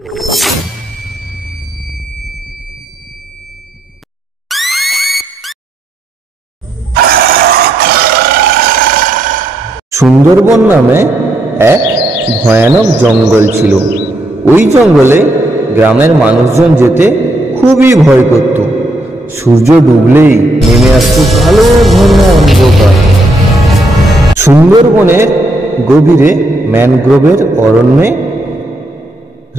সুন্দরবন নামে এক ভয়ানক জঙ্গল ছিল। ওই জঙ্গলে গ্রামের মানুষজন যেতে খুবই ভয় করত। সূর্য ডুবলেই নেমে আসত কালো ঘন অন্ধকার। সুন্দরবনের গভীরে ম্যানগ্রোভের অরণ্যে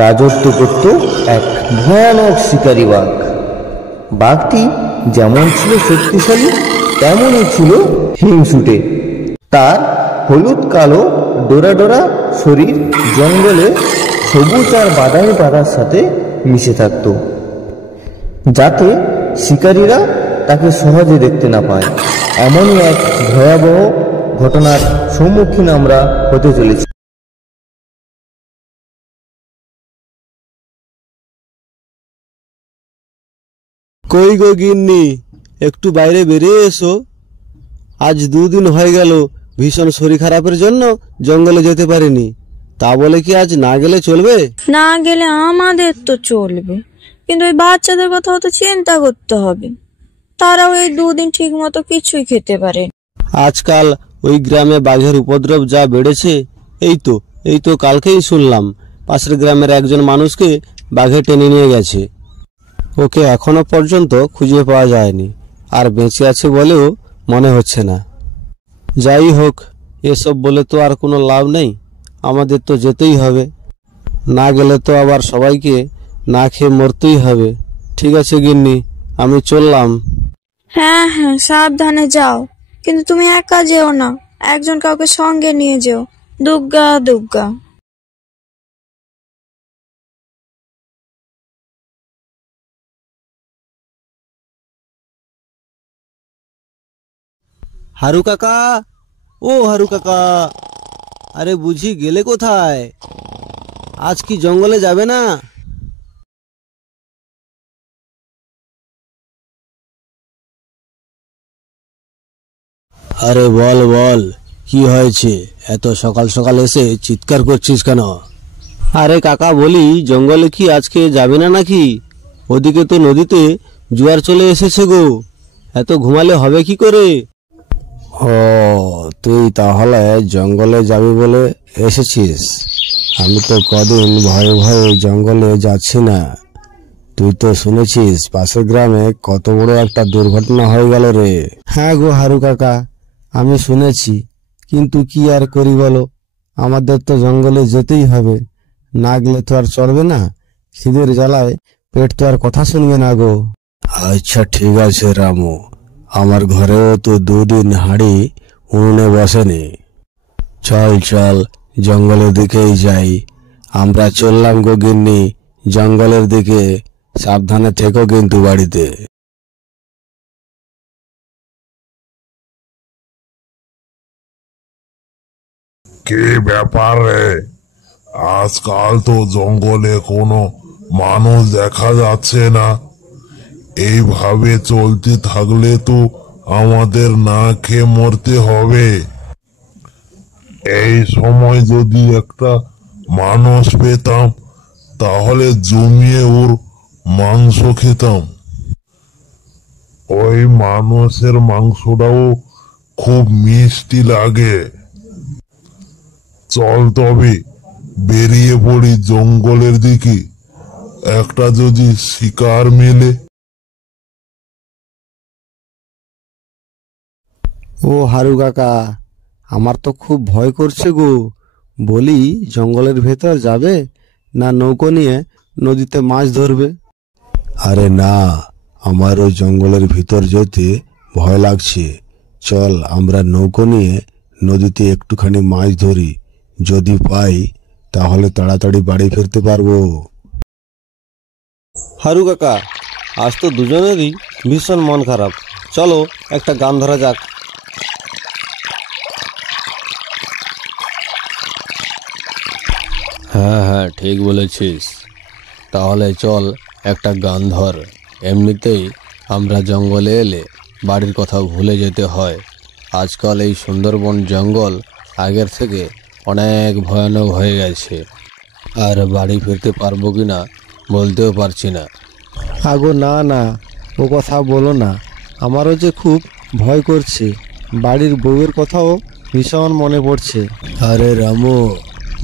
রাজত্ব করত এক ভয়ানক শিকারী বাঘ। বাঘটি যেমন ছিল শক্তিশালী, তেমনই ছিল হিংসুটে। তার হলুদ কালো ডোরা ডোরা শরীর জঙ্গলে সবুজ আর বাদামি পাতার সাথে মিশে থাকত, যাতে শিকারীরা তাকে সহজে দেখতে না পায়। এমনই এক ভয়াবহ ঘটনার সম্মুখীন আমরা হতে চলেছি। কই গো গিন্নি, একটু বাইরে বেরিয়ে এসো। আজ 2 দিন হয়ে গেল ভীষণ শরীর খারাপের জন্য জঙ্গলে যেতে পারিনি। তা বলে কি আজ না গেলে চলবে? না গেলে আমাদের তো চলবে, কিন্তু ওই বাচ্চাদের কথাও তো চিন্তা করতে হবে। তারাও এই 2 দিন ঠিক মতো কিছুই খেতে পারে। আজকাল ওই গ্রামে বাঘের উপদ্রব যা বেড়েছে, এই তো কালকেই শুনলাম পাশের গ্রামের একজন মানুষকে বাঘে টেনে নিয়ে গেছে। ওকে এখনো পর্যন্ত খুঁজে পাওয়া যায়নি, আর বেঁচে আছে বলেও মনে হচ্ছে না। যাই হোক, এসব বলে তো আর কোনো লাভ নেই, আমাদের তো যেতেই হবে। না গেলে তো আবার সবাইকে না খেয়ে মরতেই হবে। ঠিক আছে গিন্নি, আমি চললাম। হ্যাঁ হ্যাঁ, সাবধানে যাও, কিন্তু তুমি একা যেও না, একজন কাউকে সঙ্গে নিয়ে যেও। দুগ্গা দুগ্গা। হারু কাকা, ও হারু কাকা, আরে বুঝি গেলে কোথায়? আজ কি জঙ্গলে যাবে না? আরে বল বল, কি হয়েছে? এত সকাল সকাল এসে চিৎকার করছিস কেন? আরে কাকা বলি, জঙ্গলে কি আজকে যাবে না নাকি? ওদিকে তো নদীতে জোয়ার চলে এসেছে গো, এত ঘুমালে হবে কি করে? ও, তুই তাহলে জঙ্গলে যাবি বলে এসেছিস? আমি তো কদিন ভয়ে ভয়ে জঙ্গলে যাচ্ছি না। তুই তো শুনেছিস পাশের গ্রামে কত বড় একটা দুর্ঘটনা হয়ে গেল রে। হ্যাঁ গো হারু কাকা, আমি শুনেছি, কিন্তু কি আর করি বলো, আমাদের তো জঙ্গলে যেতেই হবে, না গেলে তো আর চলবে না। খিদের জ্বালায় পেট তো আর কথা শুনবে না গো। আচ্ছা ঠিক আছে রামু, আমার ঘরেও তো 2 দিন হাঁড়ি উনুনে বসেনি। চল চল, জঙ্গলের দিকেই যাই। আমরা চললাম গো গিন্নি, জঙ্গলের দিকে। সাবধানে থেকো কিন্তু বাড়িতে। কি ব্যাপার রে? আজকাল তো জঙ্গলে কোনো মানুষ দেখা যাচ্ছে না। এইভাবে চলতে থাকলে তো আমাদের না খেয়ে মরতে হবে। এই সময় যদি একটা মানুষ পেতাম, তাহলে জমিয়ে ওর মাংস খেতাম। ওই মানুষের মাংসটাও খুব মিষ্টি লাগে। চল তবে বেরিয়ে পড়ি জঙ্গলের দিকে, একটা যদি শিকার মেলে। ও হারু কাকা, আমার তো খুব ভয় করছে গো। বলি, জঙ্গলের ভেতর যাবে না নৌকো নিয়ে নদীতে মাছ ধরবে? আরে না, আমার ওই জঙ্গলের ভিতর যেতে ভয় লাগছে। চল আমরা নৌকো নিয়ে নদীতে একটুখানি মাছ ধরি, যদি পাই তাহলে তাড়াতাড়ি বাড়ি ফিরতে পারবো। হারু কাকা, আজ তো দুজনেরই ভীষণ মন খারাপ, চলো একটা গান ধরা যাক। হ্যাঁ হ্যাঁ, ঠিক বলেছিস। তাহলে চল একটা গান ধর। এমনিতেই আমরা জঙ্গলে এলে বাড়ির কথা ভুলে যেতে হয়। আজকাল এই সুন্দরবন জঙ্গল আগের থেকে অনেক ভয়ানক হয়ে গেছে। আর বাড়ি ফিরতে পারবো কিনা বলতেও পারছি না। আগো না না, ও কথা বলো না, আমারও যে খুব ভয় করছে, বাড়ির বউয়ের কথাও ভীষণ মনে পড়ছে। আরে রামু,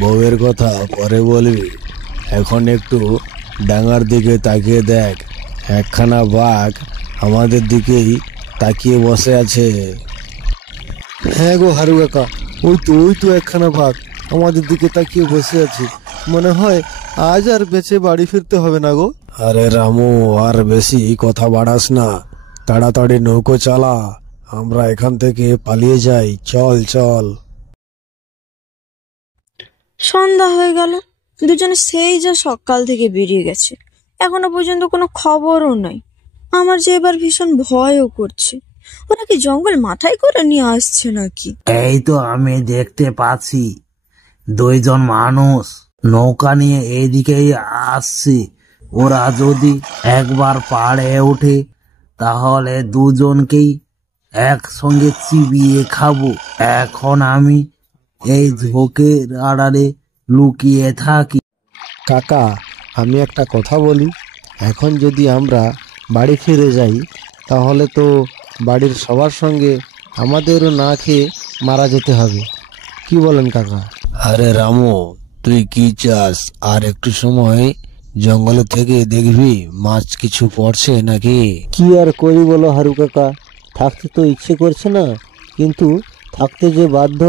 বউয়ের কথা পরে বলবি, এখন একটু ডাঙার দিকে তাকিয়ে দেখ, একখানা বাঘ আমাদের দিকেই তাকিয়ে বসে আছে। হ্যাঁ গো হারু কাকা, ওই তো একখানা বাঘ আমাদের দিকে তাকিয়ে বসে আছে, মনে হয় আজ আর বেঁচে বাড়ি ফিরতে হবে না গো। আরে রামু, আর বেশি কথা বাড়াস না, তাড়াতাড়ি নৌকো চালা, আমরা এখান থেকে পালিয়ে যাই, চল চল। সন্ধ্যা হয়ে গেল, দুজনে সেই যা সকাল থেকে বেরিয়ে গেছে, এখনো পর্যন্ত কোনো খবরও নাই। আমার যে এবার ভীষণ ভয়ও করছে, ওরা কি জঙ্গল মাথায় করে নিয়ে আসছে নাকি? এই তো আমি দেখতে পাচ্ছি দুইজন মানুষ নৌকা নিয়ে এইদিকেই আসছে। ওরা যদি একবার পাড়ে ওঠে তাহলে দুজনকেই একসঙ্গে চিবিয়ে খাবো। এখন আমি এই ঝোঁকের আড়ালে লুকিয়ে থাকি। কাকা, আমি একটা কথা বলি, এখন যদি আমরা বাড়ি ফিরে যাই তাহলে তো বাড়ির সবার সঙ্গে আমাদেরও না খেয়ে মারা যেতে হবে, কি বলেন কাকা? আরে রামু, তুই কি চাস? আর একটু সময় জঙ্গলে থেকে দেখবি মাছ কিছু পড়ছে নাকি। কি আর করি বলো হারু কাকা, থাকতে তো ইচ্ছে করছে না, কিন্তু থাকতে যে বাধ্য।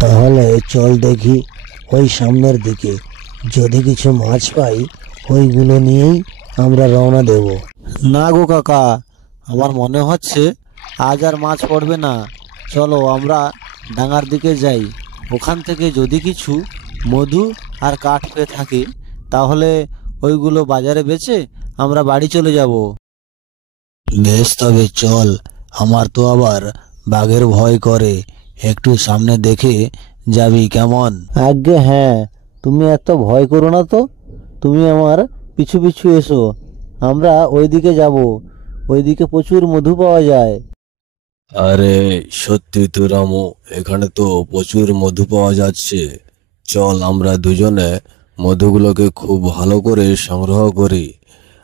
তাহলে চল দেখি ওই সামনের দিকে, যদি কিছু মাছ পাই ওইগুলো নিয়েই আমরা রওনা দেব। না গো কাকা, আমার মনে হচ্ছে আজ আর মাছ পড়বে না, চলো আমরা ডাঙার দিকে যাই, ওখান থেকে যদি কিছু মধু আর কাঠ পেয়ে থাকি তাহলে ওইগুলো বাজারে বেচে আমরা বাড়ি চলে যাব। বেশ, তবে চল, আমার তো আবার বাঘের ভয় করে, একটু সামনে দেখে যাবি কেমন? আজ্ঞে হ্যাঁ, তুমি এত ভয় করো না তো, তুমি আমার পিছু পিছু এসো, আমরা ওইদিকে যাব, ওইদিকে প্রচুর মধু পাওয়া যায়। আরে সত্যি তো রামু, এখানে তো প্রচুর মধু পাওয়া যাচ্ছে, চল আমরা দুজনে মধুগুলোকে খুব ভালো করে সংগ্রহ করি,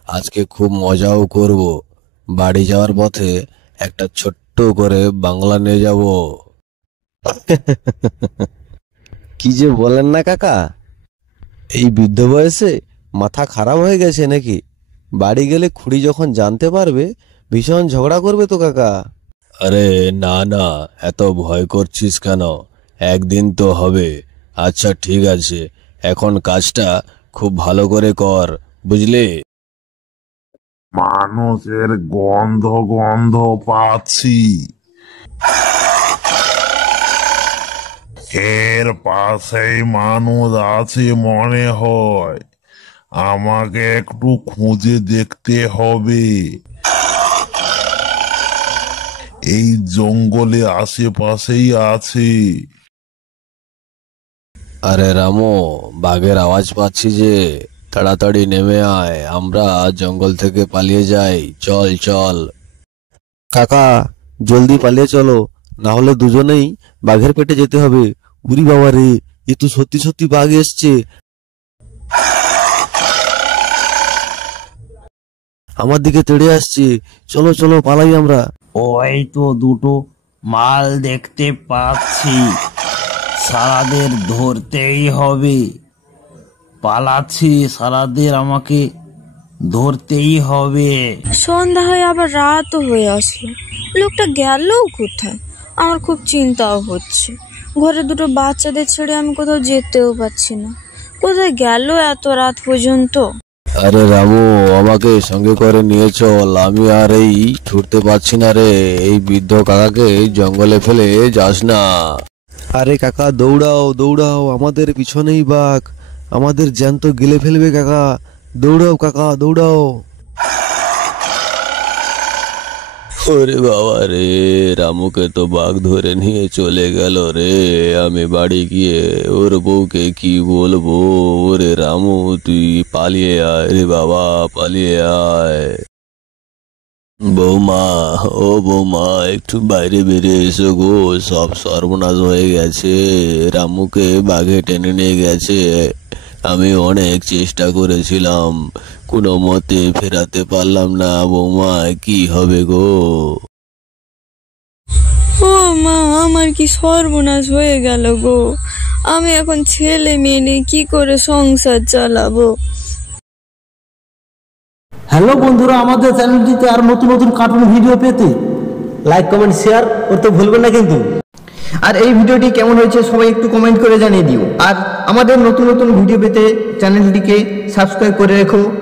আজকে খুব মজাও করব, বাড়ি যাওয়ার পথে একটা ছোট্ট করে বাংলা নিয়ে যাব। কি যে বলেন না কাকা, এই বৃদ্ধ বয়সে মাথা খারাপ হয়ে গেছে নাকি? বাড়ি গেলে খুড়ি যখন জানতে পারবে ভীষণ ঝগড়া করবে তো কাকা। আরে না না, এত ভয় করছিস কেন, একদিন তো হবে। আচ্ছা ঠিক আছে, এখন কাজটা খুব ভালো করে কর, বুঝলি? মানুষের গন্ধ গন্ধ পাচ্ছি, এর পাশেই মানুষ আছে মনে হয়, আমাকে একটু খুঁজে দেখতে হবে। এই জঙ্গলে আশেপাশেই আছে। আরে রামু, বাঘের আওয়াজ পাচ্ছি যে, তাড়াতাড়ি নেমে আয়, আমরা জঙ্গল থেকে পালিয়ে যাই, চল চল। কাকা জলদি পালিয়ে চলো, না হলে দুজনেই বাঘের পেটে যেতে হবে। উরি বাবা রে, এ তো সত্যি সত্যি বাঘ এসছে, আমার দিকে তেড়ে আসছে, চলো চলো পালাই আমরা। ওই তো দুটো মাল দেখতে পাচ্ছি, সারাদের ধরতেই হবে। পালাচ্ছি, সারাদের আমাকে ধরতেই হবে। সন্ধ্যা হয়ে আবার রাতও হয়ে আসলো, লোকটা গেল কোথায়? আমার খুব চিন্তাও হচ্ছে, ঘরে দুটো বাচ্চাদের ছেড়ে আমি কোথাও যেতেও পারছি না, কোথায় গেল এত রাত পর্যন্ত? আরে রামু, আমাকে সঙ্গে করে নিয়ে চল, আমি আর এই ছুটতে পারছি না রে, এই বৃদ্ধ কাকাকে জঙ্গলে ফেলে যাস না। আরে কাকা দৌড়াও দৌড়াও, আমাদের পিছনেই বাঘ, আমাদের জ্যান্ত গিলে ফেলবে কাকা, দৌড়াও কাকা দৌড়াও। ওরে বাবা রে, রামুকে তো বাঘ ধরে নিয়ে চলে গেল রে, আমি বাড়ি গিয়ে ওর বউকে কি বলবো? ওরে রামু, তুই পালিয়ে আয় রে বাবা, পালিয়ে আয়। বৌমা, ও বৌমা, একটু বাইরে বেরিয়ে এসো গো, সব সর্বনাশ হয়ে গেছে, রামুকে বাঘে টেনে নিয়ে গেছে, আমি অনেক চেষ্টা করেছিলাম, কোনো মতে ফেরাতে পারলাম না। বৌমা, কি হবে গো? ও মা, আমার কি সর্বনাশ হয়ে গেল গো। আমি এখন ছেলে মেয়ে নিয়ে কি করে সংসার চালাবো? হ্যালো বন্ধুরা, আমাদের চ্যানেলটিতে আর নতুন নতুন কার্টুন ভিডিও পেতে লাইক কমেন্ট শেয়ার করতে ভুলবেন না কিন্তু। আর এই ভিডিওটি কেমন হয়েছে সবাই একটু কমেন্ট করে জানিয়ে দিও। আর আমাদের নতুন নতুন ভিডিও পেতে চ্যানেলটিকে সাবস্ক্রাইব করে রেখো।